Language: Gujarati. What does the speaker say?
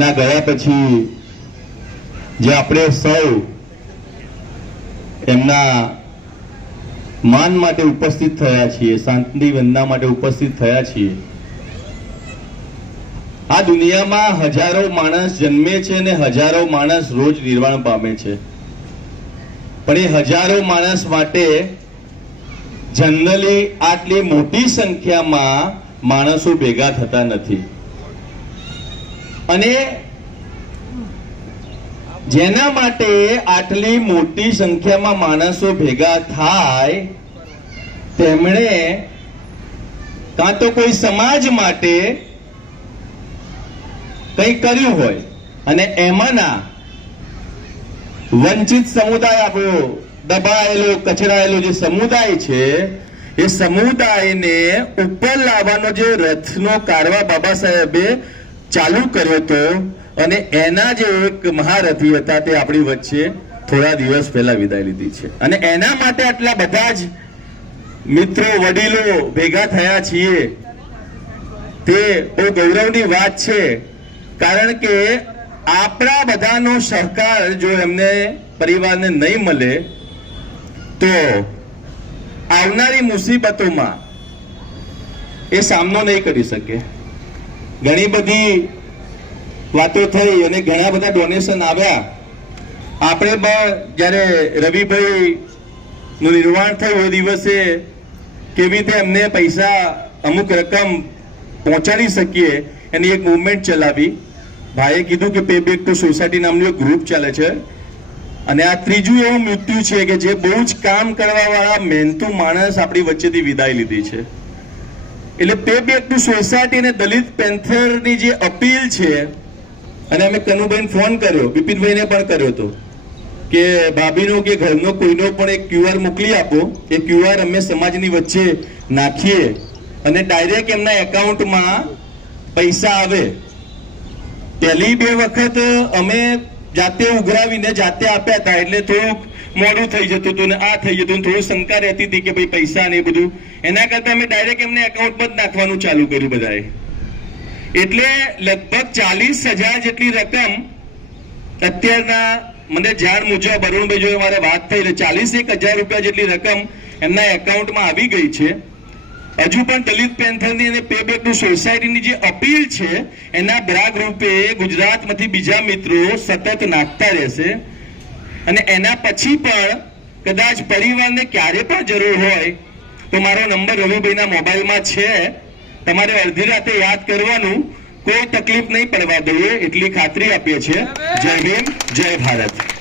ના ગયા પછી જે આપણે સૌ એમના માન માટે ઉપસ્થિત થયા છીએ, શાંતિ વંદના માટે ઉપસ્થિત થયા છીએ. આ દુનિયામાં હજારો માણસ જન્મે છે અને હજારો માણસ રોજ નિર્વાણ પામે છે, પણ એ હજારો માણસ માટે જનરલી આટલી મોટી સંખ્યામાં માણસો ભેગા થતા નથી. અને જેના માટે આટલી મોટી સંખ્યામાં માણસો ભેગા થાય તેમણે કાં તો કોઈ સમાજ માટે કંઈ કર્યું હોય અને એમાંના વંચિત સમુદાય, આપણો દબાયેલો કચડાયેલો જે સમુદાય છે એ સમુદાયને ઉપર લાવવાનો જે રથનો કારવા બાબા સાહેબે ચાલુ કર્યો હતો અને એના જે એક મહારથી હતા તે આપણી વચ્ચે થોડા દિવસ પહેલા વિદાય લીધી છે. અને એના માટે આટલા બધા જ મિત્રો વડીલો ભેગા થયા છીએ તે બહુ ગૌરવની વાત છે. કારણ કે આપણા બધાનો સહકાર જો એમને પરિવારને નહીં મળે તો આવનારી મુસીબતોમાં એ સામનો નહીં કરી શકે. ઘણી બધી વાતો થઈ અને ઘણા બધા ડોનેશન આવ્યા. આપણે પણ જ્યારે રવિભાઈ નું નિર્વાણ થયું એ દિવસે કેવી રીતે એમને પૈસા અમુક રકમ પહોંચાડી શકીએ એની એક મુવમેન્ટ ચલાવી. ભાઈએ કીધું કે પે બેક ટુ સોસાયટી નામનું એક ગ્રુપ ચાલે છે અને આ ત્રીજું એવું મૃત્યુ છે કે જે બહુ જ કામ કરવા વાળા મહેનતુ માણસ આપણી વચ્ચેથી વિદાય લીધી છે. એટલે પે બેક ટુ સોસાયટી અને દલિત પેન્થરની જે અપીલ છે, અને અમે કનુભાઈને ફોન કર્યો, બિપિનભાઈને પણ કર્યો હતો કે ભાભીનો કે ઘરનો કોઈનો પણ એક QR મોકલી આપો. એ QR અમે સમાજની વચ્ચે નાખીએ અને ડાયરેક્ટ એમના એકાઉન્ટમાં પૈસા આવે. પહેલી બે વખત અમે જાતે ઉઘરાવીને જાતે આપ્યા હતા એટલે થોડુંક મોડું થઈ જતું હતું ને આ થઈ જતું, થોડું શંકા રહેતી હતી કે ભાઈ પૈસા ને એ બધું. એના કરતા અમે ડાયરેક્ટ એમને એકાઉન્ટમાં જ નાખવાનું ચાલુ કર્યું બધાએ. એટલે લગભગ 40,000 જેટલી રકમ અત્યારના મને જાણ મુજબ અરુણભાઈ જોડે મારે વાત થઈ, 41,000 રૂપિયા જેટલી રકમ એમના એકાઉન્ટમાં આવી ગઈ છે. હજુ પણ દલિત પેન્થરની અને પે બેક ટુ સોસાયટીની જે અપીલ છે એના ભાગરૂપે ગુજરાતમાંથી બીજા મિત્રો સતત નાખતા રહેશે. અને એના પછી પણ કદાચ પરિવારને ક્યારે પણ જરૂર હોય તો મારો નંબર રવિભાઈના મોબાઈલમાં છે. તમારે અડધી રાતે યાદ કરવાનું, કોઈ તકલીફ નહીં પડવા દઈએ એટલી ખાતરી આપીએ છીએ. જય ભીમ, જય ભારત.